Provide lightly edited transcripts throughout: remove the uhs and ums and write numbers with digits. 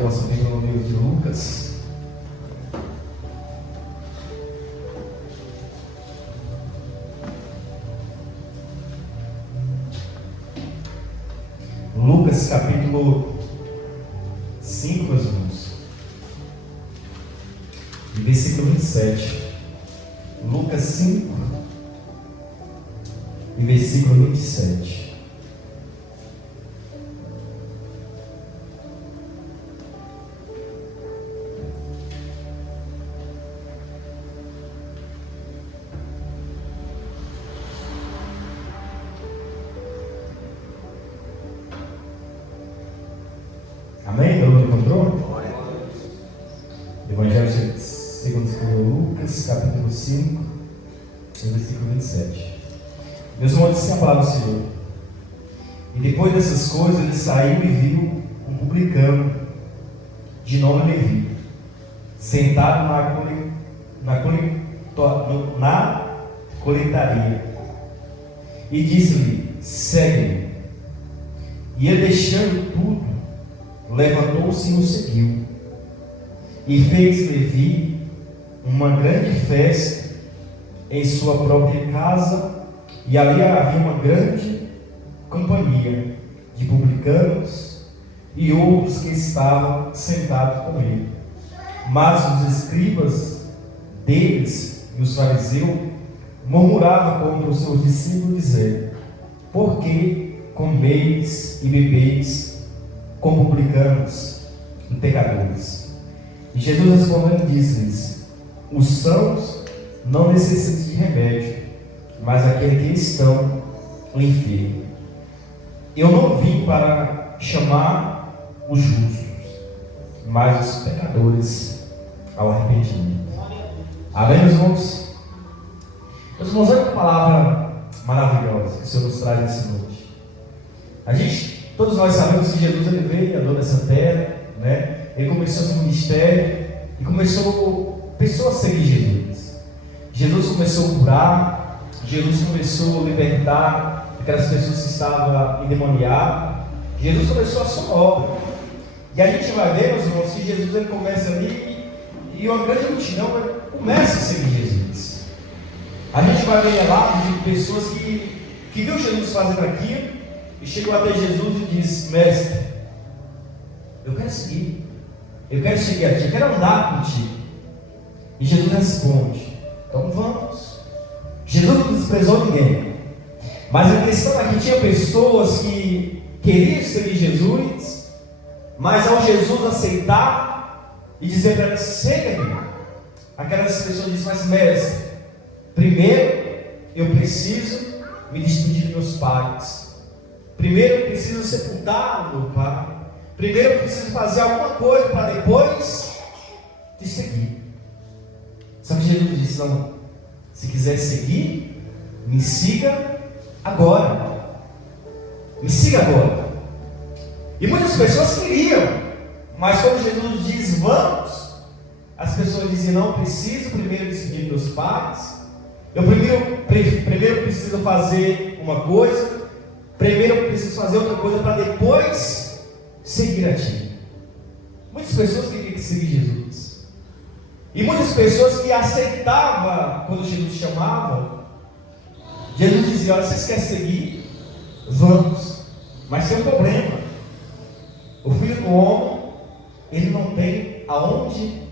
a vossa Bíblia no livro de Lucas. Lucas capítulo 5, meus irmãos, e versículo 27. Lucas 5 e versículo 27. Amém? Todo mundo encontrou? Evangelho segundo escreveu Lucas, capítulo 5, versículo 27. Meus irmãos, disse a palavra do Senhor. E depois dessas coisas, ele saiu e viu um publicano, de nome Levi, sentado na coletaria. E disse-lhe: segue-me. E ele, deixando tudo, levantou-se e o seguiu. E fez Levi uma grande festa em sua própria casa, e ali havia uma grande companhia de publicanos e outros que estavam sentados com ele. Mas os escribas deles e os fariseus murmuravam contra os seus discípulos, dizendo: por que comeis e bebeis com publicanos e pecadores? E Jesus respondendo disse-lhes: os sãos não necessitam de remédio, mas aqueles que estão enfermos. Eu não vim para chamar os justos, mas os pecadores ao arrependimento. Amém, meus irmãos? Meus irmãos, olha que palavra maravilhosa que o Senhor nos traz nessa noite. Todos nós sabemos que Jesus ele veio, andou nessa terra, né? Ele começou seu ministério e começou pessoas a seguir Jesus. Jesus começou a curar, Jesus começou a libertar aquelas pessoas que estavam endemoniadas. Jesus começou a sua obra. E a gente vai ver, meus irmãos, que Jesus ele começa ali e uma grande multidão começa a seguir Jesus. A gente vai ver relatos de pessoas que viu Jesus fazendo aquilo e chegou até Jesus e disse: mestre, eu quero seguir a ti, eu quero andar contigo. E Jesus responde: então vamos. Jesus não desprezou ninguém, mas a questão aqui tinha pessoas que queriam seguir Jesus, mas ao Jesus aceitar e dizer para elas: segue-me, aquelas pessoas dizem: mas mestre, primeiro eu preciso me despedir dos meus pais, primeiro eu preciso sepultar o meu pai, primeiro eu preciso fazer alguma coisa para depois te seguir. Só que Jesus disse: não, se quiser seguir, me siga agora. Me siga agora. E muitas pessoas queriam, mas quando Jesus diz vamos, as pessoas dizem: não, preciso primeiro despedir meus pais, eu primeiro preciso fazer uma coisa, primeiro eu preciso fazer outra coisa para depois seguir a ti. Muitas pessoas queriam seguir Jesus. E muitas pessoas que aceitavam quando Jesus chamava. Jesus dizia: olha, vocês querem seguir? Vamos. Mas tem um problema. O Filho do Homem, ele não tem aonde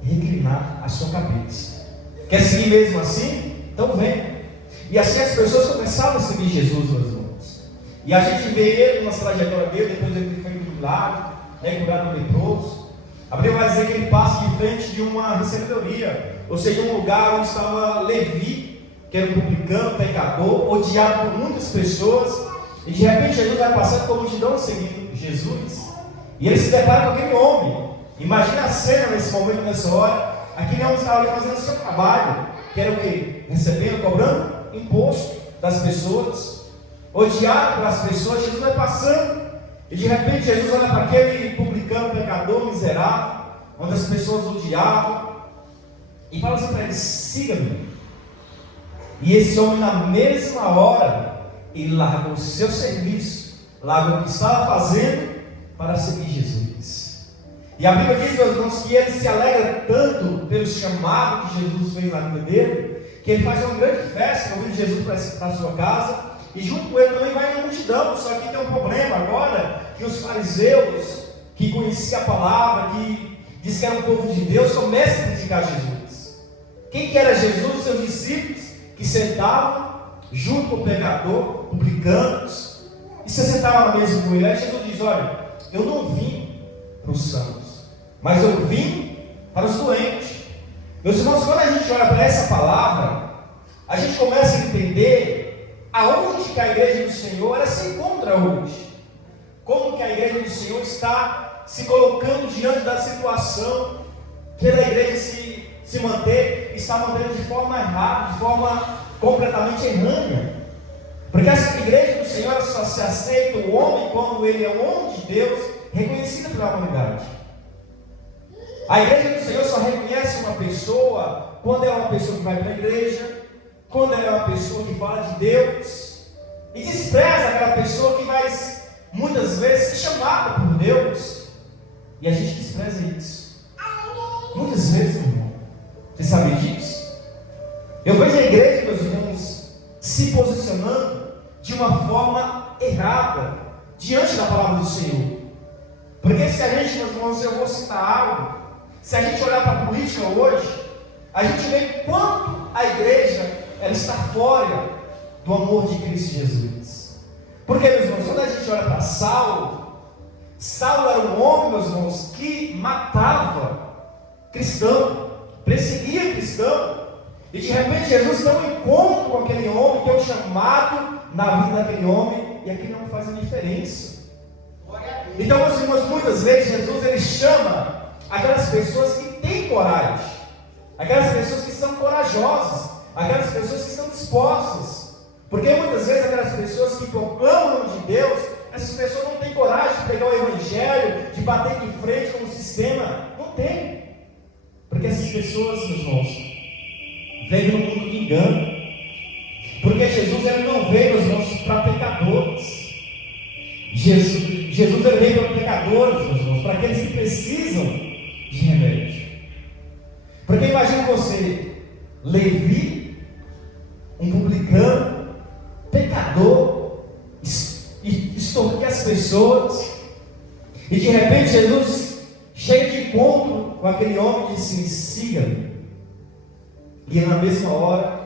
reclinar a sua cabeça. Quer seguir mesmo assim? Então vem. E assim as pessoas começaram a seguir Jesus, meus irmãos. E a gente vê ele na trajetória dele, depois ele foi do milagre, curado o leproso. A Bíblia vai dizer que ele passa de frente de uma recebedoria, ou seja, um lugar onde estava Levi, que era um publicano, pecador, odiado por muitas pessoas. E de repente Jesus vai passando com a multidão seguindo Jesus, e ele se depara com aquele homem. Imagina a cena nesse momento, nessa hora. Aquele homem estava ali fazendo o seu trabalho, que era o quê? Recebendo, cobrando imposto das pessoas, odiado pelas pessoas. Jesus vai passando, e de repente Jesus olha para aquele publicano, pecador, miserável, onde as pessoas odiavam, e fala assim para ele: siga-me. E esse homem, na mesma hora, ele largou o seu serviço, largou o que estava fazendo para seguir Jesus. E a Bíblia diz, meus irmãos, que ele se alegra tanto pelo chamado que Jesus fez na vida dele, que ele faz uma grande festa, convida Jesus para a sua casa, e junto com ele também vai uma multidão. Só que tem um problema agora, que os fariseus, que conheciam a palavra, que diz que era um povo de Deus, começam a criticar Jesus. Quem que era Jesus? Seus discípulos, que sentavam junto com o pecador, publicanos, e se sentavam na mesa com ele. Aí Jesus diz: olha, eu não vim para os sãos, mas eu vim para os doentes. Meus irmãos, quando a gente olha para essa palavra, a gente começa a entender aonde que a igreja do Senhor ela se encontra hoje. Como que a igreja do Senhor está se colocando diante da situação que a igreja se manter, está mantendo de forma errada, de forma completamente errânea. Porque essa igreja do Senhor só se aceita o homem quando ele é o homem de Deus, reconhecido pela humanidade. A igreja do Senhor só reconhece uma pessoa quando é uma pessoa que vai para a igreja, quando é uma pessoa que fala de Deus, e despreza aquela pessoa que vai muitas vezes ser chamada por Deus, e a gente despreza isso. Muitas vezes, meu irmão, você sabe disso? Eu vejo a igreja, meus irmãos, se posicionando de uma forma errada diante da palavra do Senhor. Porque se a gente, meus irmãos, eu vou citar algo, se a gente olhar para a política hoje, a gente vê quanto a igreja ela está fora do amor de Cristo Jesus. Porque, meus irmãos, quando a gente olha para Saulo era um homem, meus irmãos, que matava cristão, perseguia cristão, e de repente Jesus tem um encontro com aquele homem, tem um chamado na vida daquele homem, e aquilo não faz a diferença. Então, meus irmãos, muitas vezes Jesus ele chama aquelas pessoas que têm coragem, aquelas pessoas que são corajosas, aquelas pessoas que estão dispostas, porque muitas vezes aquelas pessoas que proclamam o nome de Deus, essas pessoas não têm coragem de pegar o evangelho, de bater de frente com o sistema, não tem, porque essas pessoas, meus irmãos, vêm no mundo de engano, porque Jesus ele não veio, meus irmãos, para pecadores. Jesus ele veio para pecadores, meus irmãos, para aqueles que precisam de remédio. Porque imagine você, Levi, um publicano, pecador, extorquir as pessoas, e de repente Jesus chega de encontro com aquele homem e diz assim: siga-me. E na mesma hora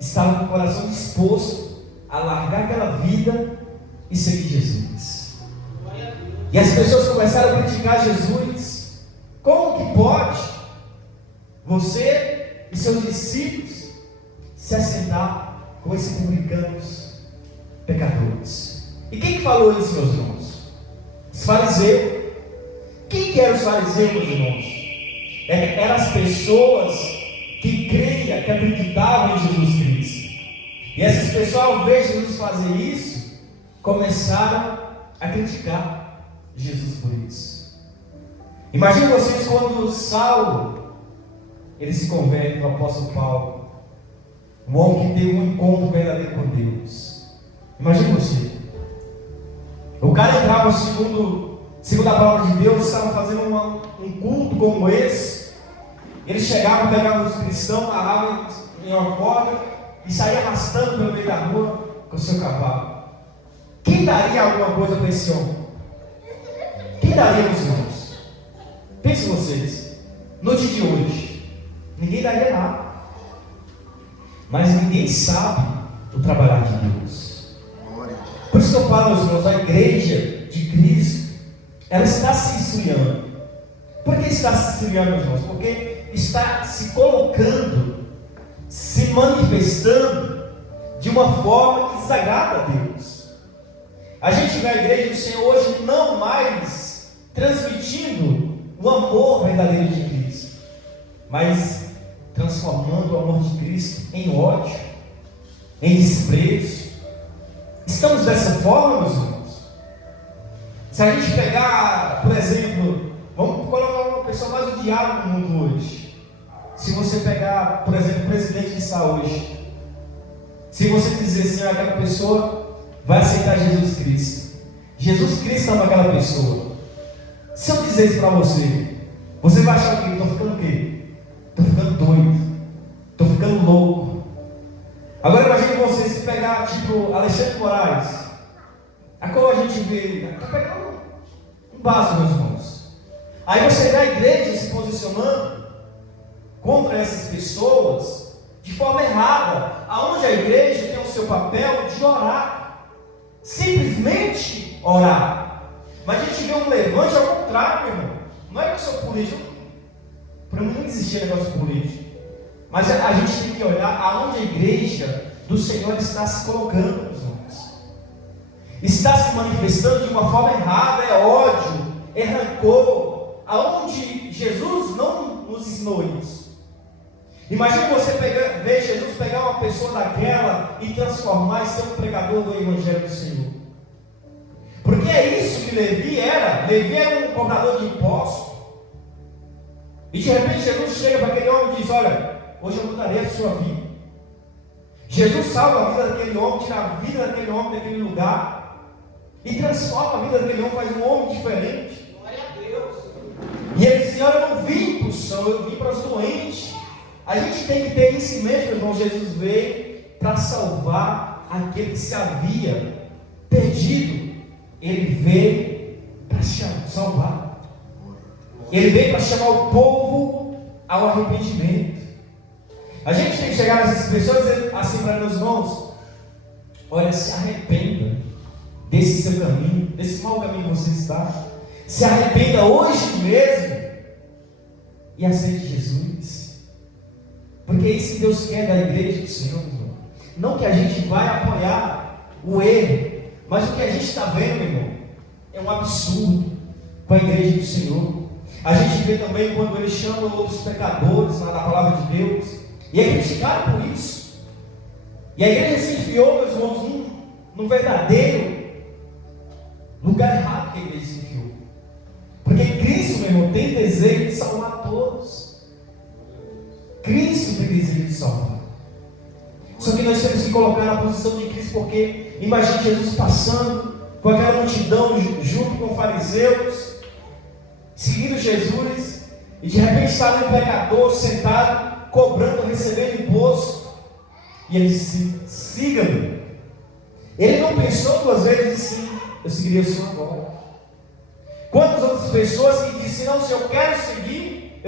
estava com o coração disposto a largar aquela vida e seguir Jesus. E as pessoas começaram a criticar Jesus. Como que pode você e seus discípulos se assentar com esses publicanos pecadores? E quem que falou isso, meus irmãos? Os fariseus. Quem que eram os fariseus, meus irmãos? Eram as pessoas que creiam, que acreditavam em Jesus Cristo. E essas pessoas, ao ver Jesus fazer isso, começaram a criticar Jesus por isso. Imagine vocês quando Saulo ele se converte no apóstolo Paulo, um homem que teve um encontro verdadeiro com Deus. Imagine você, o cara entrava segundo a palavra de Deus, estava fazendo um culto como esse. Eles chegavam, pegavam os cristãos, amarravam em uma corda e saíam arrastando pelo meio da rua com o seu cavalo. Quem daria alguma coisa para esse homem? Quem daria, meus irmãos? Pensem vocês, no dia de hoje, ninguém daria nada. Mas ninguém sabe o trabalhar de Deus. Por isso que eu falo, meus irmãos, a igreja de Cristo, ela está se esfriando. Por que está se esfriando, meus irmãos? Porque está se colocando, se manifestando de uma forma que desagrada a Deus. A gente vê a igreja do Senhor hoje não mais transmitindo o amor verdadeiro de Cristo, mas transformando o amor de Cristo em ódio, em desprezo. Estamos dessa forma, meus irmãos? Se a gente pegar, por exemplo, vamos colocar uma pessoa mais odiada no mundo hoje. Se você pegar, por exemplo, o presidente que está hoje, se você dizer assim, aquela pessoa vai aceitar Jesus Cristo, Jesus Cristo ama aquela pessoa. Se eu dizer isso para você, Você vai achar o quê? Estou ficando o quê? Estou ficando doido. Estou ficando louco. Agora imagine você se pegar tipo Alexandre Moraes. A qual a gente vê. Está pegando um básico, meus irmãos. Aí você vê a igreja se posicionando contra essas pessoas de forma errada, aonde a igreja tem o seu papel de orar, simplesmente orar. Mas a gente vê um levante ao contrário, meu irmão. Não é que eu sou político, para mim não existia negócio político, mas a gente tem que olhar aonde a igreja do Senhor está se colocando, meus irmãos. Está se manifestando de uma forma errada, é ódio, é rancor, aonde Jesus não nos ensinou isso. Imagina você ver Jesus pegar uma pessoa daquela e transformar e ser um pregador do Evangelho do Senhor. Porque é isso que Levi era. Levi era um cobrador de impostos. E de repente Jesus chega para aquele homem e diz: olha, hoje eu mudarei a sua vida. Jesus salva a vida daquele homem, tira a vida daquele homem daquele lugar e transforma a vida daquele homem, faz um homem diferente. Glória a Deus. E ele diz: olha, eu não vim para o são, eu vim para os doentes. A gente tem que ter isso em mente, meu irmão. Jesus veio para salvar aquele que se havia perdido. Ele veio para salvar. Ele veio para chamar o povo ao arrependimento. A gente tem que chegar nessas pessoas e dizer assim para meus irmãos: olha, se arrependa desse seu caminho, desse mau caminho que você está. Se arrependa hoje mesmo e aceite Jesus. Porque é isso que Deus quer da igreja do Senhor, meu irmão. Não que a gente vai apoiar o erro, mas o que a gente está vendo, meu irmão, é um absurdo com a igreja do Senhor. A gente vê também quando eles chamam outros pecadores lá na palavra de Deus, e é criticado por isso. E a igreja se enfiou, meus irmãos, num verdadeiro lugar errado que a igreja se enfiou. Porque Cristo, meu irmão, tem desejo de salvar todos. Cristo tem desejo de salvar. Só que nós temos que colocar na posição de Cristo, porque imagine Jesus passando com aquela multidão junto com os fariseus, seguindo Jesus, e de repente está ali um pecador sentado, cobrando, recebendo imposto, e ele disse: siga-me. Ele não pensou duas vezes e disse: sim, eu seguiria o Senhor agora. Quantas outras pessoas que dizem: não, se eu quero seguir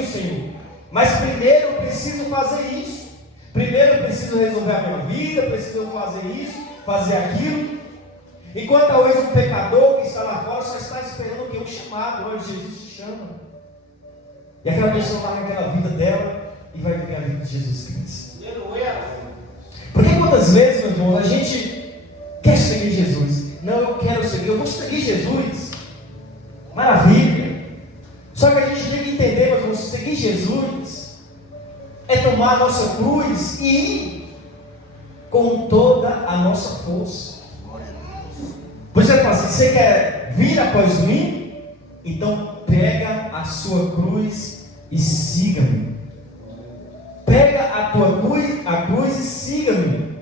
o Senhor, mas primeiro eu preciso fazer isso, primeiro eu preciso resolver a minha vida, preciso fazer isso, fazer aquilo. Enquanto talvez um pecador que está lá fora só está esperando que um chamado, olha, Jesus te chama. E aquela pessoa larga aquela vida dela e vai viver a vida de Jesus Cristo. Porque quantas vezes, meu irmão, a gente quer seguir Jesus? Não, eu quero seguir, eu vou seguir Jesus. Maravilha. Só que a gente tem que entender, meu irmão, seguir Jesus é tomar a nossa cruz e ir com toda a nossa força. Por exemplo, assim, você quer vir após mim? Então pega a sua cruz e siga-me. Pega a cruz e siga-me.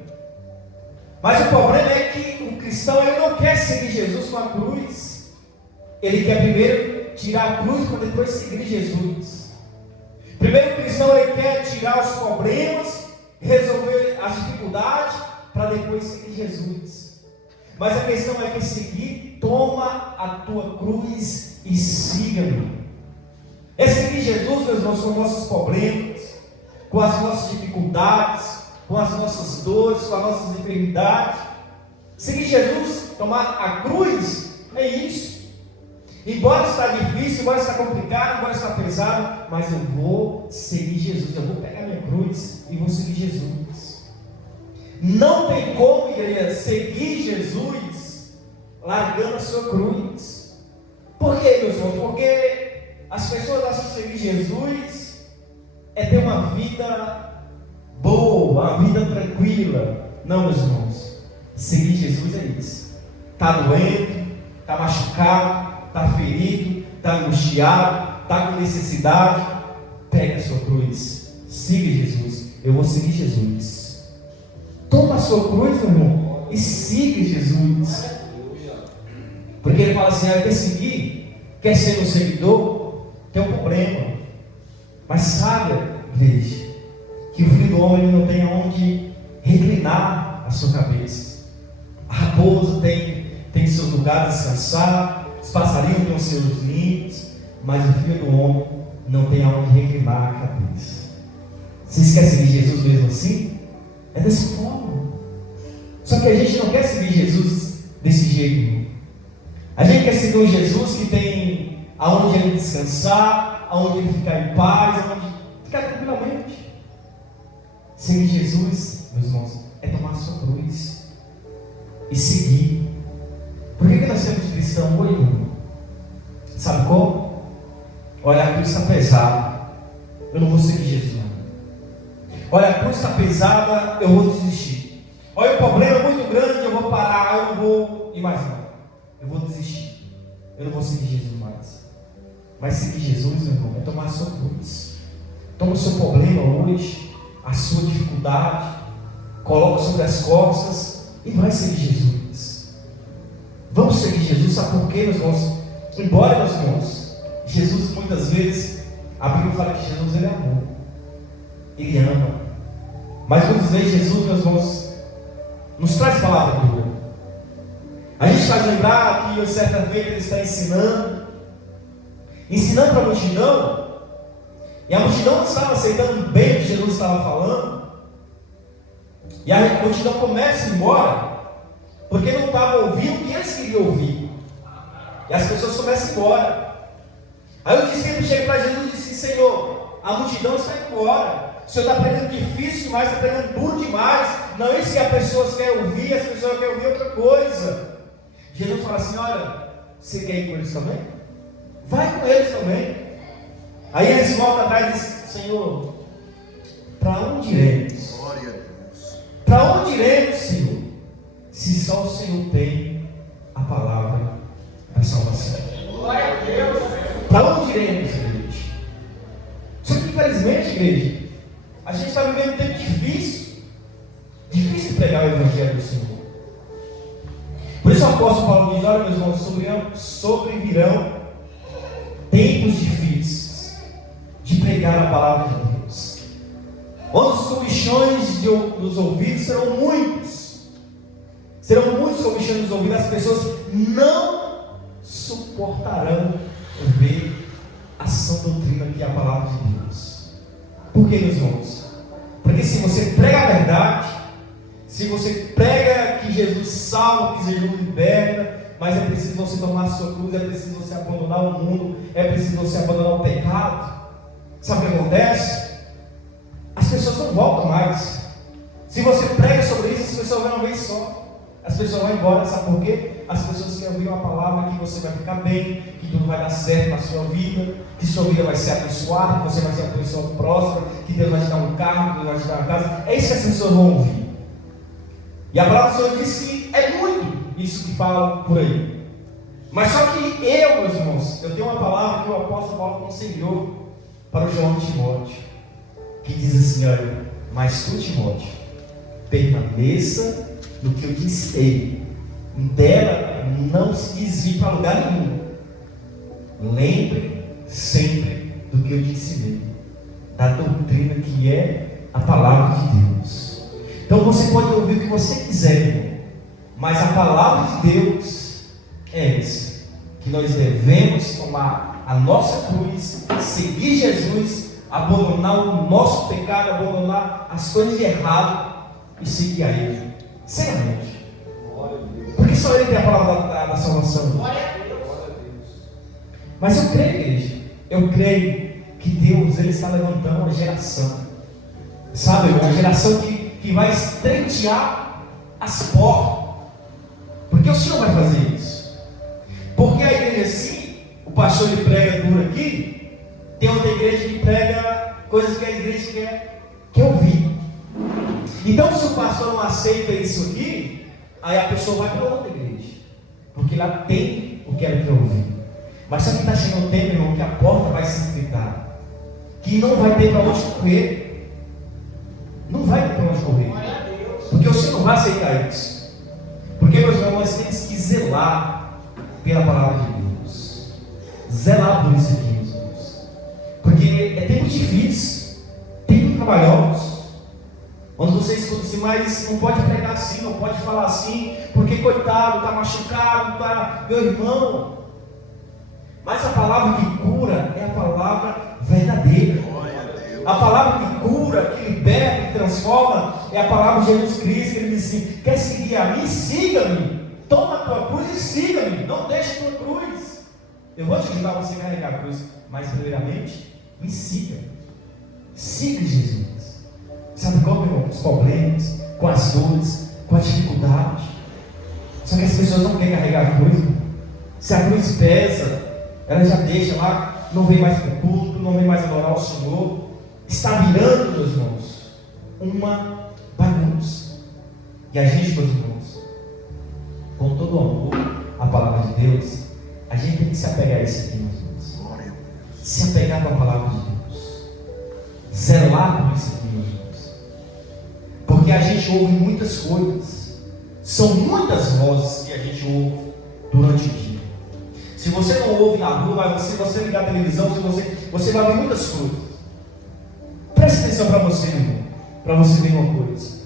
Mas o problema é que o cristão ele não quer seguir Jesus com a cruz. Ele quer primeiro tirar a cruz para depois seguir Jesus. Primeiro o cristão ele quer tirar os problemas, resolver as dificuldades para depois seguir Jesus. Mas a questão é que seguir, toma a tua cruz e siga-me. É seguir Jesus, meus irmãos, com os nossos problemas, com as nossas dificuldades, com as nossas dores, com as nossas enfermidades. Seguir Jesus, tomar a cruz, é isso. Embora está difícil, embora está complicado, embora está pesado, mas eu vou seguir Jesus. Eu vou pegar minha cruz e vou seguir Jesus. Não tem como, igreja, seguir Jesus largando a sua cruz. Por quê, meus irmãos? Porque as pessoas acham que seguir Jesus é ter uma vida boa, uma vida tranquila. Não, meus irmãos. Seguir Jesus é isso. Está doendo, está machucado, está ferido, está angustiado, está com necessidade. Pega a sua cruz. Siga Jesus. Eu vou seguir Jesus. Toma a sua cruz, meu irmão, e siga Jesus. Porque ele fala assim: quer seguir? Quer ser um seguidor? tem um problema. Mas saiba, igreja, que o Filho do Homem não tem aonde reclinar a sua cabeça. A raposa tem seus lugares de descansar, os passarinhos têm os seus ninhos, mas o Filho do Homem não tem aonde reclinar a cabeça. Vocês querem seguir Jesus mesmo assim? É dessa forma. Só que a gente não quer seguir Jesus desse jeito. A gente quer seguir um Jesus que tem aonde ele descansar, aonde ele ficar em paz, aonde ficar tranquilamente. Seguir Jesus, meus irmãos, é tomar a sua cruz e seguir. Por que nós temos cristão hoje? Sabe como? Olha, a cruz está pesada, eu não vou seguir Jesus não. Olha, a cruz está pesada, eu vou desistir. Olha, o problema é muito grande, eu vou parar, eu não vou ir mais não. Eu vou desistir, eu não vou seguir Jesus mais. Mas seguir Jesus, meu irmão, é tomar a sua cruz. Toma o seu problema hoje, a sua dificuldade, coloca sobre as costas e vai seguir Jesus. Vamos seguir Jesus, sabe por quê, meus irmãos? Embora, meus irmãos, Jesus muitas vezes, a Bíblia fala que Jesus ele é amor, ele ama. Mas muitas vezes Jesus, meus irmãos, nos traz palavra dura. A gente faz lembrar que certa vez ele está ensinando para a multidão, e a multidão não estava aceitando bem o que Jesus estava falando, e a multidão começa a ir embora, porque não estava ouvindo o que eles queriam ouvir, e as pessoas começam a ir embora. Aí o discípulo chega para Jesus e diz: Senhor, a multidão está indo embora, o Senhor está pregando difícil demais, está pregando duro demais, não é isso que as pessoas querem ouvir, as pessoas querem ouvir outra coisa. Jesus fala assim: olha, você quer ir com eles também? Vai com eles também. Aí eles voltam atrás e dizem: Senhor, para onde iremos? Glória a Deus. Para onde iremos, Senhor? Se só o Senhor tem a palavra da salvação. Glória a Deus. Para onde iremos, igreja? Só que infelizmente, igreja, a gente está vivendo um tempo difícil. Difícil pregar o Evangelho do Senhor. Por isso o apóstolo Paulo diz: olha, meus irmãos, sobrevirão tempos difíceis de pregar a palavra de Deus, onde os comichões dos ouvidos serão muitos comichões dos ouvidos. As pessoas não suportarão ouvir a sã doutrina que é a palavra de Deus. Por que, meus irmãos? Porque se você prega a verdade, se você prega que Jesus salva, que Jesus liberta, mas é preciso você tomar a sua cruz, é preciso você abandonar o mundo, é preciso você abandonar o pecado. Sabe o que acontece? As pessoas não voltam mais. Se você prega sobre isso, as pessoas vão uma vez só. As pessoas vão embora, sabe por quê? As pessoas querem ouvir uma palavra que você vai ficar bem, que tudo vai dar certo na sua vida, que sua vida vai ser abençoada, que você vai ser uma pessoa próspera, que Deus vai te dar um carro, que Deus vai te dar uma casa. É isso que as pessoas vão ouvir. E a palavra do Senhor diz que é muito isso que falam por aí. Mas só que eu, meus irmãos, eu tenho uma palavra que o apóstolo Paulo conselhou para o João Timóteo, que diz assim: olha, mas tu, Timóteo, permaneça no que eu te ensinei, dela não se desvie para lugar nenhum. Lembre sempre do que eu te ensinei, da doutrina que é a palavra de Deus. Então você pode ouvir o que você quiser, irmão, mas a palavra de Deus é essa, que nós devemos tomar a nossa cruz, seguir Jesus, abandonar o nosso pecado, abandonar as coisas de errado e seguir a Ele, seriamente. Porque só Ele tem a palavra da salvação. Mas eu creio, igreja, eu creio que Deus ele está levantando uma geração, sabe, uma geração que vai estreitar as portas. Porque o Senhor vai fazer isso. Porque a igreja assim, o pastor ele prega duro aqui, tem outra igreja que prega coisas que a igreja quer ouvir. Então se o pastor não aceita isso aqui, aí a pessoa vai para outra igreja, porque lá tem o que ela quer ouvir. Mas só que está chegando o tempo, irmão, que a porta vai se estreitar, que não vai ter para onde correr. Não vai ter para onde correr, porque o Senhor não vai aceitar isso. Porque, meus irmãos, nós temos que zelar pela palavra de Deus, zelar por isso aqui, meus irmãos. cambalhosos, onde você escuta assim, mas não pode pregar assim, não pode falar assim, porque coitado, está machucado, está meu irmão. Mas a palavra que cura é a palavra verdadeira. A palavra que cura, que liberta, que transforma, é a palavra de Jesus Cristo. Ele diz assim: quer seguir a mim? Siga-me. Toma a tua cruz e siga-me. Não deixe a tua cruz. Eu vou te ajudar você a carregar a cruz, mas primeiramente, me siga. Siga Jesus. Sabe qual, meu irmão? Os problemas, com as dores, com a dificuldade. Só que as pessoas não querem carregar a cruz. Se a cruz pesa, ela já deixa lá, não vem mais para o culto, não vem mais adorar o Senhor. Está virando, meus irmãos, uma bagunça. E a gente, meus irmãos, com todo o amor à palavra de Deus, a gente tem que se apegar a isso aqui, meus irmãos. Se apegar com a palavra de Deus. Zelar por isso aqui, meus irmãos. Porque a gente ouve muitas coisas. São muitas vozes que a gente ouve durante o dia. Se você não ouve na rua, se você ligar a televisão, você vai ver muitas coisas. Preste atenção para você, meu irmão, para você ver uma coisa.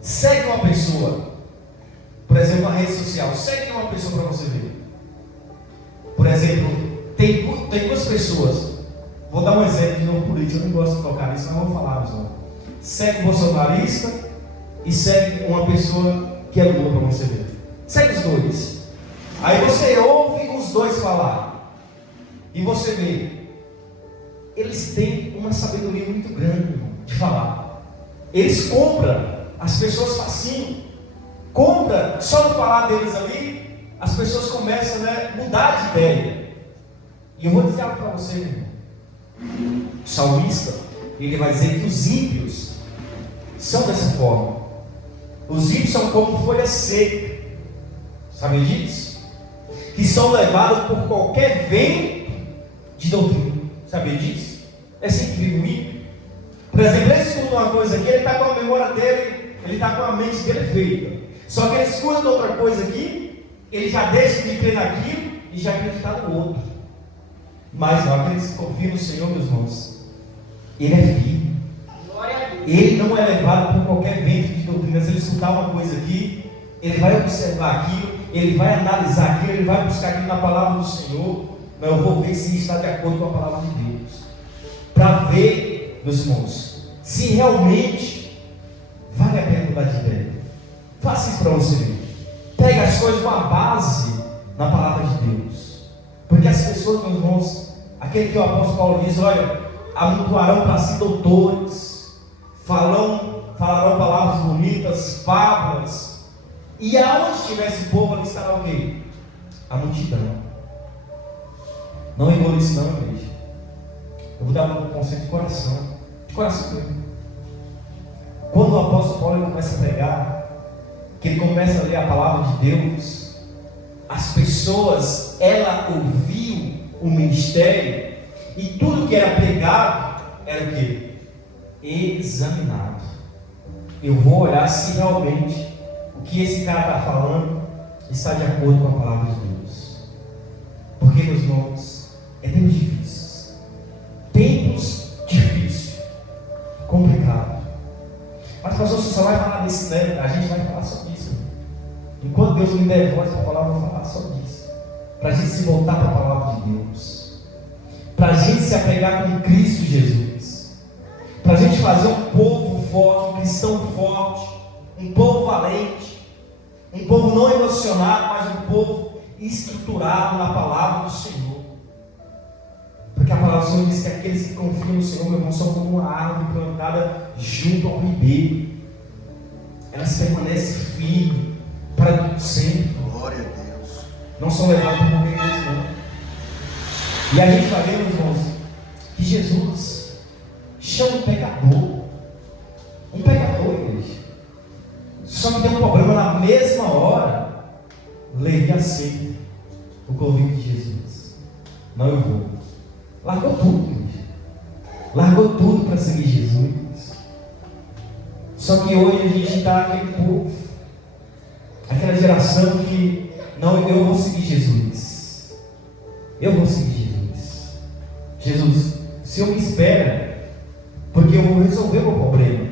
Segue uma pessoa, por exemplo, uma rede social. Segue uma pessoa para você ver. Por exemplo, tem duas pessoas. Vou dar um exemplo de novo político. Eu não gosto de tocar nisso, não vou falar, meu irmão. Segue um bolsonarista e segue uma pessoa que é Lula para você ver. Segue os dois. Aí você ouve os dois falar e você vê. Eles têm uma sabedoria muito grande, irmão, de falar. Eles compram as pessoas facinho. Compra, só no falar deles ali, as pessoas começam a mudar de ideia. E eu vou dizer algo para você, irmão. O salmista, ele vai dizer que os ímpios são dessa forma. Os ímpios são como folha seca. Sabe disso? Que são levados por qualquer vento de doutrina. Sabia disso? É assim que vive o ímpio. Por exemplo, ele escuta uma coisa aqui, ele está com a memória dele, ele está com a mente dele feita. Só que ele escuta outra coisa aqui, ele já deixa de crer naquilo e já acredita no outro. Mas não, aqueles que confiam no Senhor, meus irmãos, ele é firme. Ele não é levado por qualquer vento de doutrina. Se ele escutar uma coisa aqui, ele vai observar aquilo, ele vai analisar aquilo, ele vai buscar aquilo na palavra do Senhor. Mas eu vou ver se está de acordo com a palavra de Deus, para ver, meus irmãos, se realmente vale a pena mudar de ideia. Faça isso para você ver. Pegue as coisas com a base na palavra de Deus. Porque as pessoas, meus irmãos, aquele que o apóstolo Paulo diz: olha, amontoarão para si doutores, falarão palavras bonitas, fábulas, e aonde estiver esse povo, ali estará o quê? A multidão. Não engole isso não, igreja. Eu vou dar um conceito de coração mesmo. Quando o apóstolo Paulo começa a pregar, que ele começa a ler a palavra de Deus, as pessoas, ela ouviu o ministério, e tudo que era pregado era o quê? Examinado. Eu vou olhar se realmente o que esse cara está falando está de acordo com a palavra de Deus. Porque, meus irmãos, é tempos difíceis. Tempos difíceis. Complicado. Mas, pastor, você só vai falar desse tema. A gente vai falar só disso. Enquanto Deus me der voz para falar, eu vou falar só disso. Para a gente se voltar para a palavra de Deus. Para a gente se apegar com Cristo Jesus. Para a gente fazer um povo forte, um cristão forte. Um povo valente. Um povo não emocionado, mas um povo estruturado na palavra do Senhor. Porque a palavra do Senhor diz que aqueles que confiam no Senhor, meu irmão, são como uma árvore plantada junto ao ribeiro. Elas permanecem firmes para tudo sempre. Glória a Deus. Não são levadas por qualquer coisa, não. E a gente vai ver, meus irmãos, que Jesus chama um pecador. Um pecador, igreja. Só que tem um problema na mesma hora. Levi aceita o convite de Jesus. Não, eu vou. Largou tudo, igreja. Largou tudo para seguir Jesus. Só que hoje a gente está aquele povo, aquela geração que, não, eu vou seguir Jesus. Eu vou seguir Jesus. Jesus, o Senhor me espera, porque porque eu vou resolver o meu problema.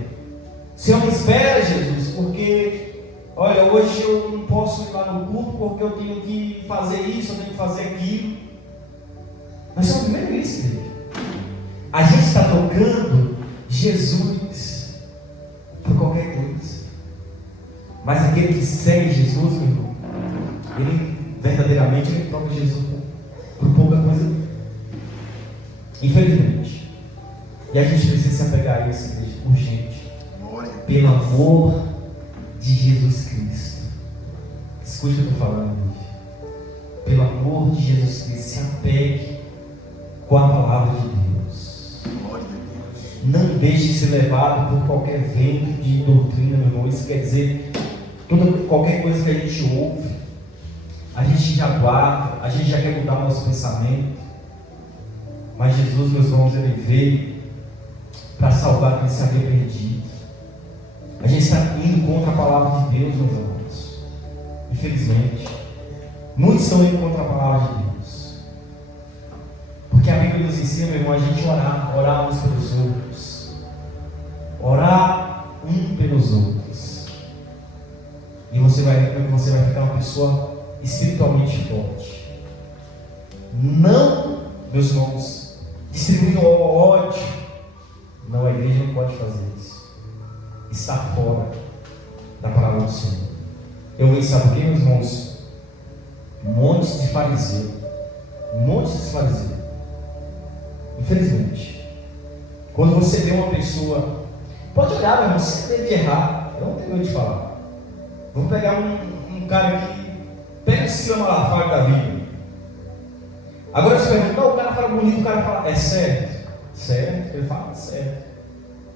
Se eu não espero, Jesus, porque, olha, hoje eu não posso ir lá no culto porque eu tenho que fazer isso, eu tenho que fazer aquilo. Nós estamos vivendo isso, igreja. A gente está tocando Jesus por qualquer coisa. Mas aquele que segue Jesus, meu irmão, ele verdadeiramente ele troca Jesus por pouca coisa. Infelizmente. E a gente precisa se apegar a isso, igreja, urgente. Pelo amor de Jesus Cristo. Escute o que eu estou falando, igreja. Pelo amor de Jesus Cristo, se apegue com a palavra de Deus. Não deixe ser levado por qualquer vento de doutrina, meu irmão. Isso quer dizer, qualquer coisa que a gente ouve, a gente já guarda, a gente já quer mudar o nosso pensamento. Mas Jesus, meus irmãos, ele veio para salvar quem se havia perdido. A gente está indo contra a palavra de Deus, meus irmãos. Infelizmente, muitos estão indo contra a palavra de Deus. Porque a Bíblia nos ensina, meu irmão, a gente orar uns pelos outros. Orar um pelos outros. E você vai ficar uma pessoa espiritualmente forte. Não, meus irmãos, distribuir ódio. Não, a igreja não pode fazer isso. Está fora da palavra do Senhor. Eu vejo, sabe o que, meus irmãos? Montes de fariseu. Infelizmente, quando você vê uma pessoa, pode olhar, meu irmão, você tem que errar. Eu não tenho medo de falar. Vamos pegar um cara aqui, pega o Silvio Malafaia da vida. Agora você pergunta, não, o cara fala bonito, o cara fala, é certo. Certo, ele fala certo.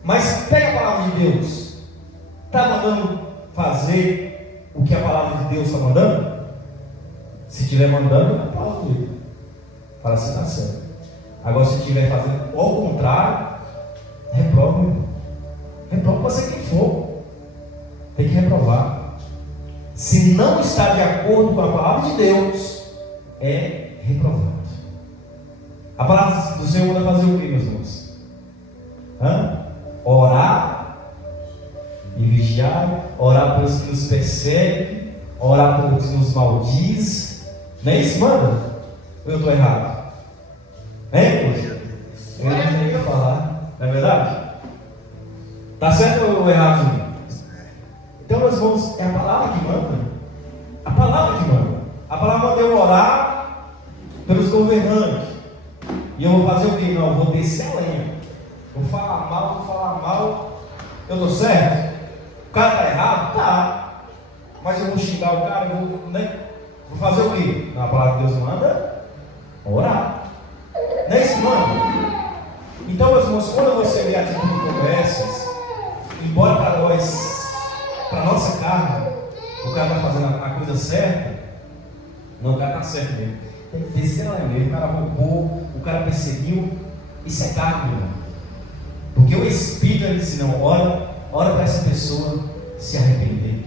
Mas pega a palavra de Deus. Está mandando fazer o que a palavra de Deus está mandando? Se estiver mandando, é palavra dele. Fala assim, está certo. Agora se estiver fazendo ao contrário, reprova, meu irmão. Reprova para ser quem for. Tem que reprovar. Se não está de acordo com a palavra de Deus, é reprovado. A palavra do Senhor manda fazer o que, meus irmãos? Orar e vigiar, orar pelos que nos perseguem, orar pelos que nos maldizem. Não é isso, manda? Ou eu estou errado? Eu não tenho que falar, não é verdade? Está certo ou errado? Então, meus irmãos, é a palavra que manda. A palavra que manda. A palavra manda eu orar pelos governantes. E eu vou fazer o quê? Não, eu vou descer a lenha. Vou falar mal. Eu estou certo? O cara está errado? Tá. Mas eu vou xingar o cara, vou fazer o quê? A palavra de Deus manda orar. Não é isso, mano? Então, meus irmãos, quando você vê a tipo de conversas, embora para nós, para nossa carne, o cara está fazendo a coisa certa, não, o cara está certo mesmo. Tem que descer lá mesmo. O cara roubou, o cara perseguiu. Isso é carne, meu irmão. Porque o Espírito ele disse: não, ora para essa pessoa se arrepender.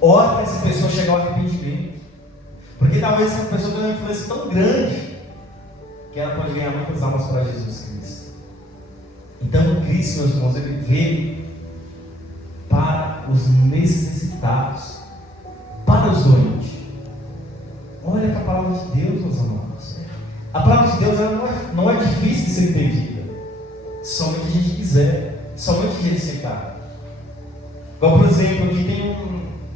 Ora para essa pessoa chegar ao arrependimento. Porque talvez essa pessoa tenha uma influência tão grande que ela pode ganhar muitas almas para Jesus Cristo. Então, Cristo, meus irmãos, ele veio para os necessitados, para os doentes. Olha para a palavra de Deus, meus amados. A palavra de Deus ela não é difícil de ser entendida. Somente a gente quiser, somente a gente aceitar. Igual, por exemplo, aqui tem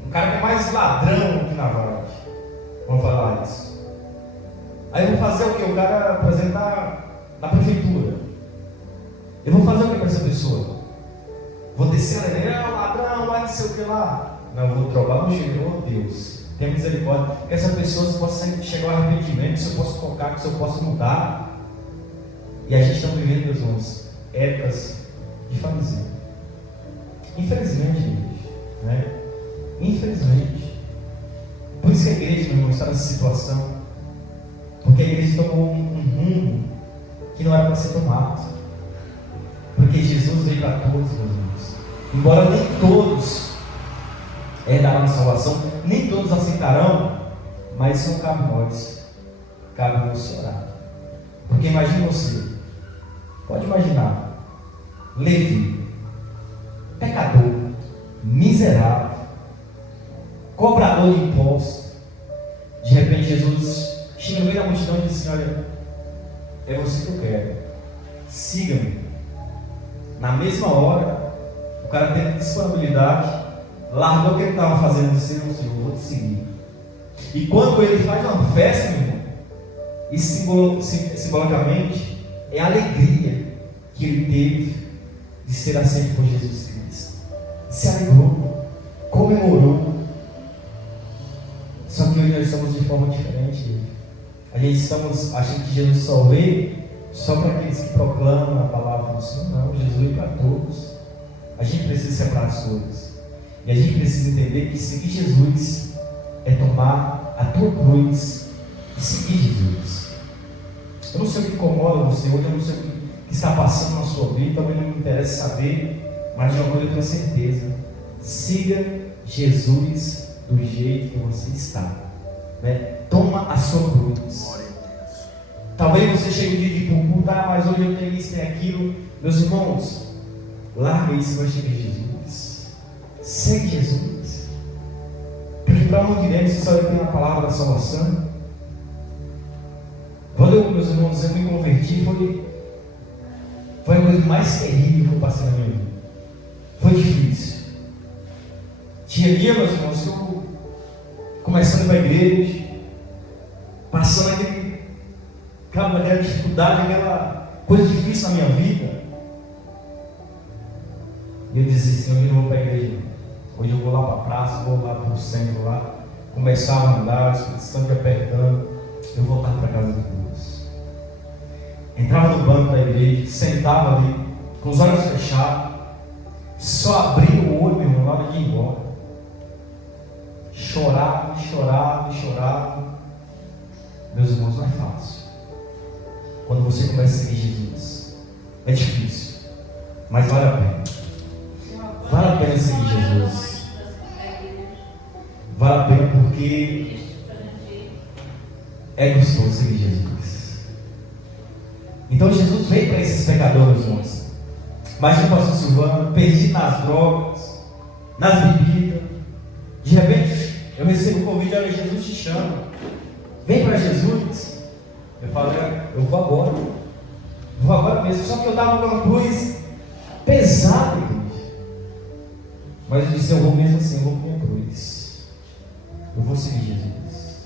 um cara que é mais ladrão aqui na Vale. Vamos falar isso. Aí eu vou fazer o quê? O cara apresentar na prefeitura. Eu vou fazer o que para essa pessoa? Vou descer a lenha, ladrão, vai não sei o que lá. Não, eu vou trocar no jeito, oh Deus. Tenha misericórdia, que essa pessoa se possa chegar ao arrependimento, se eu posso tocar, se eu posso mudar. E a gente está vivendo, meus irmãos, épocas de fariseu. Infelizmente, gente, né? Infelizmente. Por isso que a igreja, meu irmão, está nessa situação. Porque a igreja tomou um rumo que não era para ser tomado. Porque Jesus veio para todos, meus irmãos. Embora nem todos herdarão a salvação, nem todos aceitarão, mas isso não cabe a nós. Cabe você orar. Porque imagine você, pode imaginar, Levi, pecador, miserável, cobrador de impostos. De repente Jesus chega no meio da multidão e diz assim: olha, é você que eu quero, siga-me. Na mesma hora, o cara tendo disponibilidade, largou o que ele estava fazendo e disse: não, Senhor, eu vou te seguir. E quando ele faz uma festa, meu irmão, isso simbolicamente é a alegria que ele teve de ser aceito por Jesus Cristo. Se alegrou, comemorou. Só que hoje nós estamos de forma diferente. A gente estamos achando que Jesus só veio só para aqueles que proclamam a palavra do Senhor. Não, Jesus veio para todos. A gente precisa separar as coisas. E a gente precisa entender que seguir Jesus é tomar a tua cruz e seguir Jesus. Eu não sei o que incomoda você hoje, eu não sei o que está passando na sua vida, também não me interessa saber, mas de uma coisa eu tenho certeza: siga Jesus do jeito que você está, né? Toma a sua cruz. Talvez você chegue um dia de culto, mas hoje eu tenho isso, tenho aquilo. Meus irmãos, larga isso e vai chegar Jesus. Segue Jesus. Porque para onde iremos se só tem a palavra da salvação? Quando eu, meus irmãos, eu me converti, foi a coisa mais terrível que eu passei na minha vida. Foi difícil. Tinha dia, meus irmãos, que eu começando para a igreja, passando aquela dificuldade, aquela coisa difícil na minha vida. E eu dizia assim: hoje eu não vou para a igreja. Hoje eu vou lá para a praça, vou lá para o centro, lá, começar a andar, o Espírito Santo me apertando. Eu voltava para a casa de Deus. Entrava no banco da igreja, sentava ali, com os olhos fechados, só abria o olho, meu irmão, na hora de ir embora. Chorava, chorava, chorava. Meus irmãos, não é fácil. Quando você começa a seguir Jesus, é difícil, mas vale a pena. Vale a pena seguir Jesus. Vale a pena porque é gostoso seguir Jesus. Então Jesus veio para esses pecadores, irmãos. Imagina o pastor Silvano perdido nas drogas, nas bebidas. De repente eu recebo o convite: olha, Jesus te chama, vem para Jesus. Eu falo: eu vou agora mesmo. Só que eu estava com uma cruz pesada, igreja. Mas eu disse: eu vou mesmo assim, eu vou com minha cruz, eu vou seguir Jesus.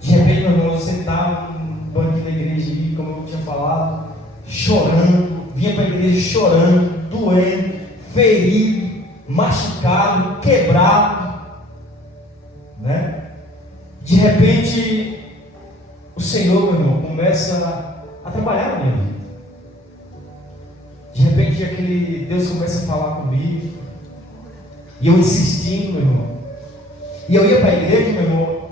De repente, meu irmão, eu sentava no banquinho da igreja, como eu tinha falado, chorando, vinha para a igreja chorando, doendo, ferido, machucado, quebrado, né? De repente, o Senhor, meu irmão, começa a trabalhar na minha vida. De repente, aquele Deus começa a falar comigo, e eu insistindo, meu irmão. E eu ia para a igreja, meu irmão,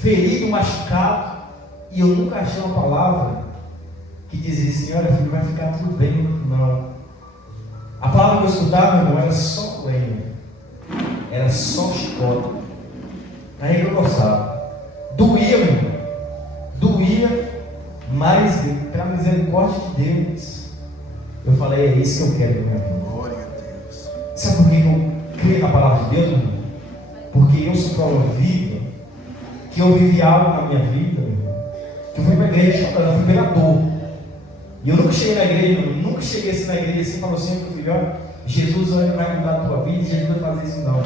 ferido, machucado, e eu nunca achei uma palavra que dizia assim: olha, filho, vai ficar tudo bem. Não. A palavra que eu escutava, meu irmão, era só lenha, era só chicote. Aí eu gostava. Doía, meu irmão. Doía, mas pela misericórdia de Deus, eu falei: é isso que eu quero na minha vida. Glória a Deus. Sabe por que eu creio na palavra de Deus, meu irmão? Porque eu sou prova viva que eu vivi algo na minha vida, meu irmão, que eu fui para a igreja chorando, eu fui pela dor. E eu nunca cheguei na igreja, meu irmão, nunca cheguei assim na igreja assim e falou assim: meu filho, olha, Jesus vai mudar a tua vida, Jesus vai fazer isso. Não.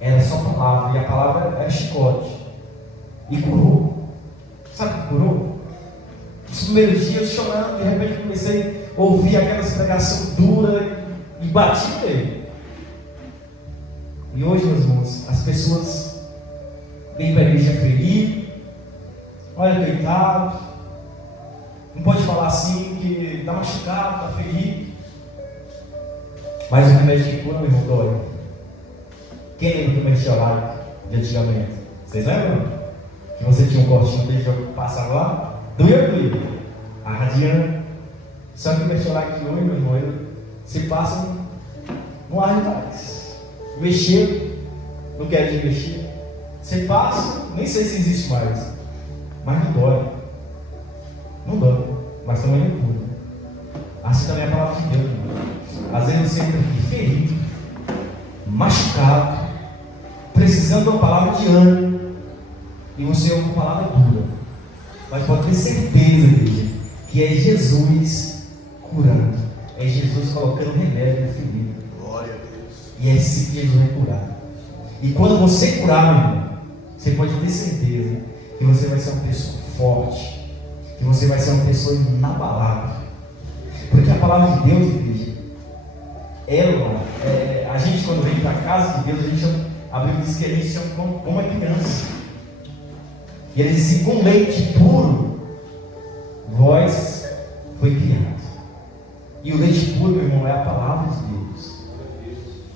Era só palavra, e a palavra era chicote. E curou. Sabe o que curou? Os primeiros dias chorando, de repente eu comecei a ouvir aquelas pregações duras e bati nele. E hoje, meus irmãos, as pessoas vêm para a igreja ferido, olha, coitado, não pode falar assim, que está machucado, está ferido. Mas o remédio que cura, meu irmão, dói. Quem lembra do mertiolate de antigamente? Vocês lembram? Que você tinha um cortinho dele que passava lá? Doeu? Arradiando. Só que o mertiolate de hoje, meu irmão, se passa, não arde mais. Mexeu, não quer de mexer. Você passa, nem sei se existe mais, mas não dói. Não dói, mas também não cura. Assim também é a palavra de Deus, irmão. você entra aqui ferido, machucado, precisando de uma palavra de ânimo, e você ouve uma palavra dura, mas pode ter certeza, igreja, que é Jesus curando, é Jesus colocando remédio na ferida. Glória a Deus. E é assim que Jesus vai curar. E quando você curar, meu irmão, você pode ter certeza que você vai ser uma pessoa forte, que você vai ser uma pessoa inabalável. Porque a palavra de Deus, igreja, a gente quando vem para a casa de Deus, a Bíblia diz que a gente chama como uma criança. E ele diz assim: com leite puro, vós foi criado. E o leite puro, meu irmão, é a palavra de Deus.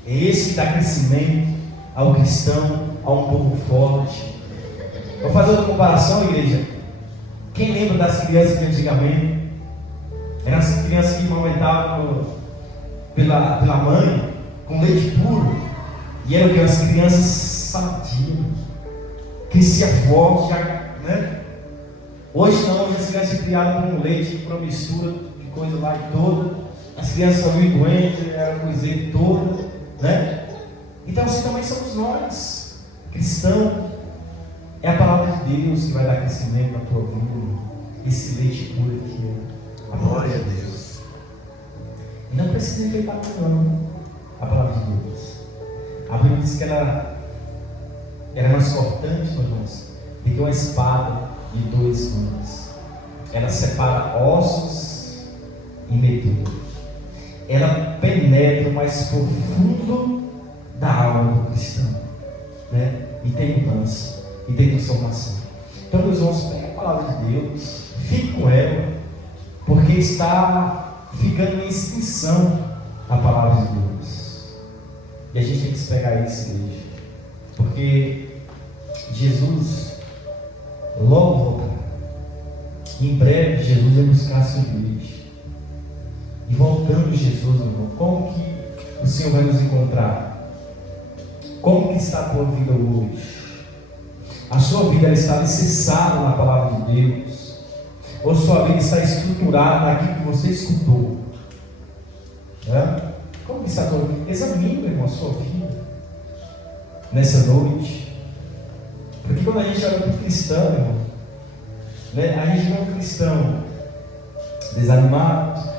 É esse que dá crescimento ao cristão, a um povo forte. Vou fazer uma comparação, igreja. Quem lembra das crianças de antigamente? Eram as crianças que amamentavam pela mãe, com leite puro. E eram as crianças sadias, crescia forte, né? Hoje não, hoje as crianças são criadas com leite, com uma mistura de coisa lá e toda. As crianças são muito doentes, eram coiseira toda, né? Então assim também somos nós, cristão. É a palavra de Deus que vai dar crescimento na tua vida. Esse leite puro aqui, ó. Glória a Deus. E não precisa enfeitar não a palavra de Deus. A Bíblia diz que ela é mais cortante, meus irmãos, do que uma espada de 2 gumes. Ela separa ossos e medula. Ela penetra o mais profundo da alma do cristão, né? E tem mudança, e tem transformação. Então, meus irmãos, pegue a palavra de Deus, fique com ela, porque está ficando em extinção a palavra de Deus. E a gente tem que se pegar isso, igreja, porque Jesus logo voltará. Em breve, Jesus vai buscar a sua igreja. E voltando Jesus, meu irmão, como que o Senhor vai nos encontrar? Como que está a tua vida hoje? A sua vida está alicerçada na palavra de Deus? Ou sua vida está estruturada naquilo que você escutou? Como que está a tua vida? Examine, meu irmão, a sua vida nessa noite. Porque quando a gente olha para o cristão, irmão, né, a gente vê um cristão desanimado,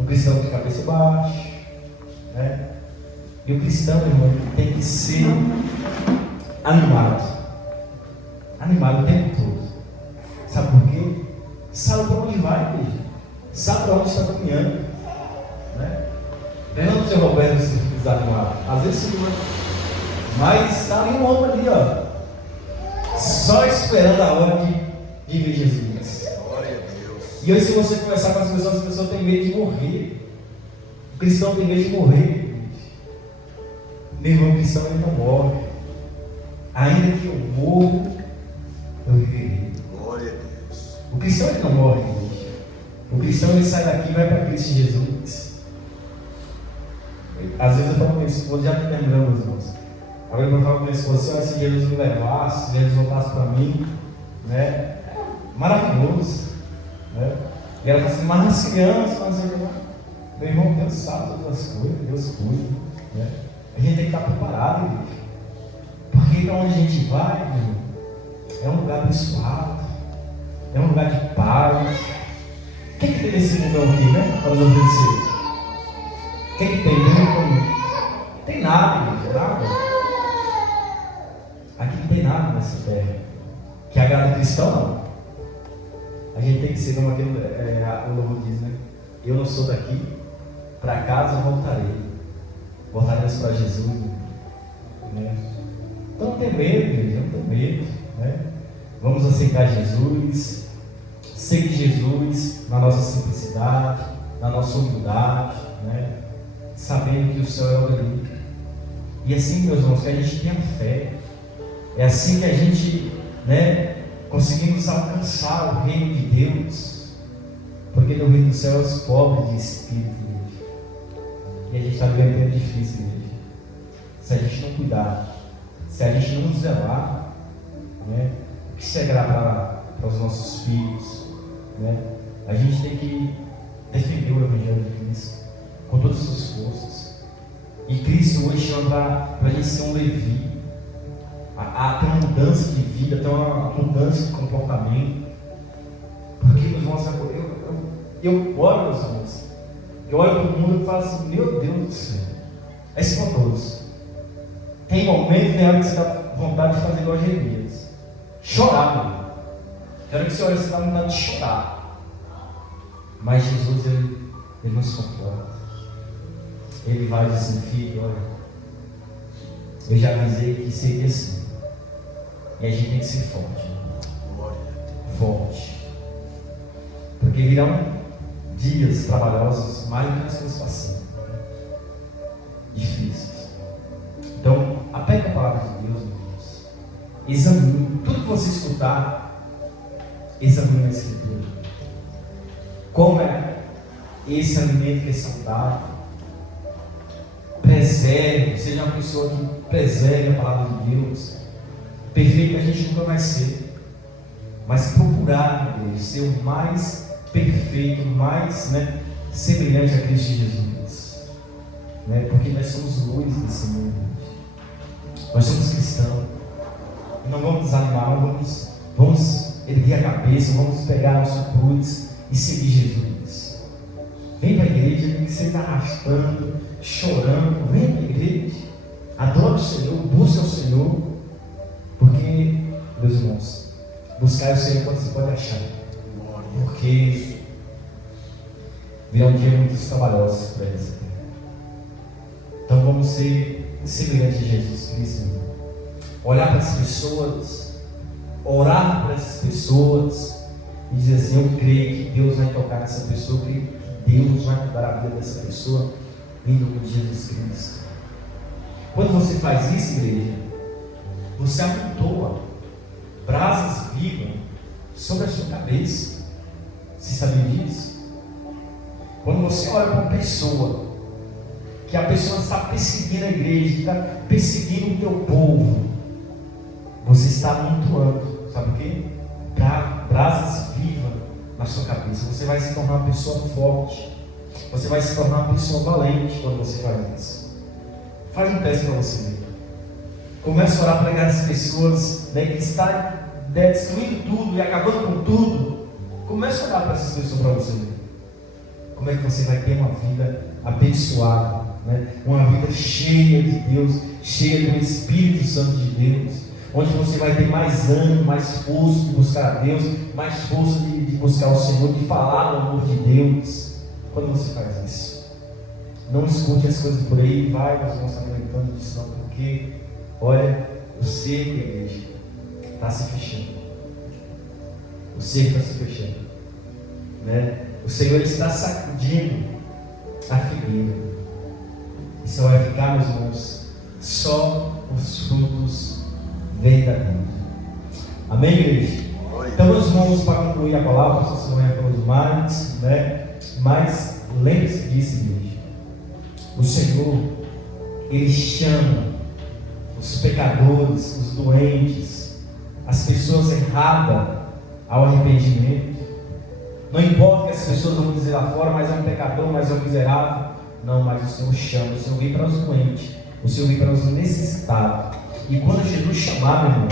um cristão de cabeça baixa, né? E o cristão, irmão, tem que ser animado o tempo todo. Sabe por quê? Sabe para onde vai, igreja? Sabe para onde está caminhando, né? Pergunta o seu Roberto se desanimado. Às vezes sim, mas está ali um homem ali, ó, só esperando a hora de ver Jesus. Glória a Deus. E hoje, se você conversar com as pessoas têm medo de morrer. O cristão tem medo de morrer. Meu irmão, o cristão ele não morre. Ainda que eu morro, eu viverei. Glória a Deus. O cristão ele não morre, gente. O cristão ele sai daqui e vai para Cristo Jesus. Às vezes eu falo com minha esposa, já me lembramos, irmãos. Agora eu falo com minha esposa, se Jesus me levasse, se Jesus voltasse para mim, né? É maravilhoso, né? E ela fala assim, mas as crianças, meu irmão, Deus sabe todas as coisas, Deus cuida, né? A gente tem que estar preparado, igreja. Porque para onde a gente vai, meu irmão, é um lugar abençoado, é um lugar de paz. O que tem nesse mundão aqui, né? Para nos oferecer? O que tem? Não tem nada, igreja, nada. Aqui não tem nada nessa terra que agrada o cristão, não. A gente tem que ser como aquele, o louvor diz, né? Eu não sou daqui, para casa voltarei. Voltaremos para Jesus, né? Então não tem medo, igreja, não tem medo, né? Vamos aceitar Jesus, seguir Jesus na nossa simplicidade, na nossa humildade, né? Sabendo que o céu é o delírio. E assim, meus irmãos, que a gente tenha fé. É assim que a gente, né, conseguimos alcançar o reino de Deus. Porque no reino do céu os pobres de espírito, igreja. E a gente está vivendo um tempo difícil, igreja. Se a gente não cuidar, se a gente não zelar, né, o que será para os nossos filhos, né? A gente tem que defender o Evangelho de Cristo com todas as suas forças. E Cristo hoje chama para a gente ser um Levi, a ter uma mudança de vida, ter uma mudança de comportamento. Porque nos mostra, eu olho, meus irmãos, eu olho para o mundo e falo assim, meu Deus do céu, é isso com todos. Tem momentos na hora que você dá vontade de fazer igual a Jeremias, chorar, mano. Na hora que você olha, você dá vontade de chorar. Mas Jesus, ele nos conforta. Ele vai dizer assim, filho, olha, eu já avisei que seria assim. E a gente tem que ser forte. Forte. Porque virão dias trabalhosos, mais do que nós estamos passando. Difíceis. Então, apegue a palavra de Deus, meu Deus. Examine. Tudo que você escutar, examine a Escritura. Como é esse alimento que é saudável? Preserve. Seja uma pessoa que preserve a palavra de Deus. Perfeito a gente nunca vai ser. Mas procurar, Deus, ser o mais perfeito, mais semelhante a Cristo Jesus, porque nós somos luz desse mundo, nós somos cristãos, e não vamos desanimar, vamos erguer a cabeça, vamos pegar a nossa cruz e seguir Jesus. Vem para a igreja, que você está arrastando, chorando, vem para a igreja, adora o Senhor, busca o Senhor, porque, meus irmãos, buscar o Senhor quando você pode achar. Porque virá um dia muito trabalhoso para eles. Então vamos ser semelhantes a Jesus Cristo. Olhar para as pessoas, orar para essas pessoas e dizer assim, eu creio que Deus vai tocar nessa pessoa, eu creio que Deus vai mudar a vida dessa pessoa em nome de Jesus Cristo. Quando você faz isso, igreja, você amontoa brasas vivas sobre a sua cabeça. Você sabia disso? Quando você olha para uma pessoa, que a pessoa está perseguindo a igreja, está perseguindo o teu povo, você está amontoando, sabe o quê? Brasas vivas na sua cabeça. Você vai se tornar uma pessoa forte. Você vai se tornar uma pessoa valente quando você faz isso. Faz um teste para você ver. Comece a orar para aquelas pessoas que estão destruindo tudo e acabando com tudo. Comece a orar para essas pessoas para você ver. Como é que você vai ter uma vida abençoada, uma vida cheia de Deus, cheia do Espírito Santo de Deus, onde você vai ter mais ânimo, mais força de buscar a Deus, mais força de buscar o Senhor, de falar do amor de Deus. Quando você faz isso, não escute as coisas por aí, vai, nós vamos estar comentando disso não, porque, olha, o cerco, igreja, está se fechando. O cerco está se fechando. O Senhor está sacudindo a figueira. E só vai ficar, meus irmãos, só os frutos verdadeiros. Amém, igreja? Então, meus irmãos, para concluir a palavra, vocês vão falar demais, mas lembre-se disso, igreja. O Senhor, Ele chama os pecadores, os doentes, as pessoas erradas ao arrependimento. Não importa que as pessoas vão dizer lá fora, mas é um pecador, mas é um miserável. Não, mas o Senhor chama, o Senhor vem para os doentes, o Senhor vem para os necessitados. E quando Jesus chamar, meu irmão,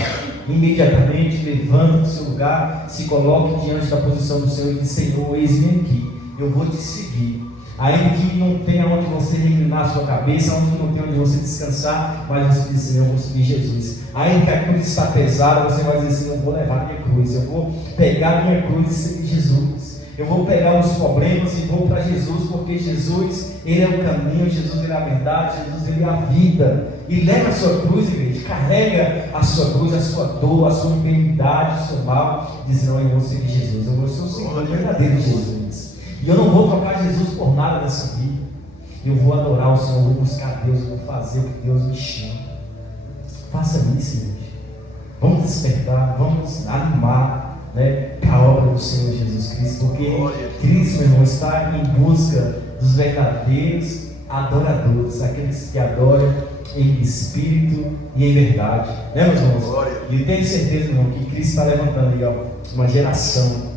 imediatamente levanta do seu lugar, se coloque diante da posição do Senhor e diz, Senhor, eis-me aqui, eu vou te seguir. Ainda que não tenha onde você reclinar a sua cabeça, onde não tenha onde você descansar, mas você diz, Senhor, eu vou seguir Jesus. Ainda que a cruz está pesada, você vai dizer, Senhor, eu vou levar a minha cruz, eu vou pegar a minha cruz e seguir Jesus. Eu vou pegar os problemas e vou para Jesus, porque Jesus, Ele é o caminho, Jesus, Ele é a verdade, Jesus, Ele é a vida. E leva a sua cruz, igreja, carrega a sua cruz, a sua dor, a sua enfermidade, o seu mal. Diz, não, eu vou seguir Jesus, eu vou ser o Senhor verdadeiro de Jesus. E eu não vou trocar Jesus por nada nessa vida. Eu vou adorar o Senhor, eu vou buscar Deus, eu vou fazer o que Deus me chama. Faça isso, igreja. Vamos despertar, vamos animar, para a obra do Senhor Jesus Cristo, porque Cristo, meu irmão, está em busca dos verdadeiros adoradores, aqueles que adoram em espírito e em verdade, meus irmãos? E eu tenho certeza, irmão, que Cristo está levantando aí uma geração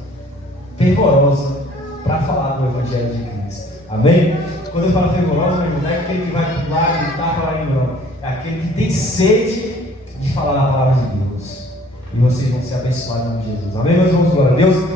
fervorosa para falar do Evangelho de Cristo. Amém? Quando eu falo fervorosa, meu irmão, não é aquele que vai pular, gritar, falar em não. É aquele que tem sede de falar a palavra de Deus. E vocês vão ser abençoados em nome de Jesus. Amém, meus irmãos? Glória a Deus.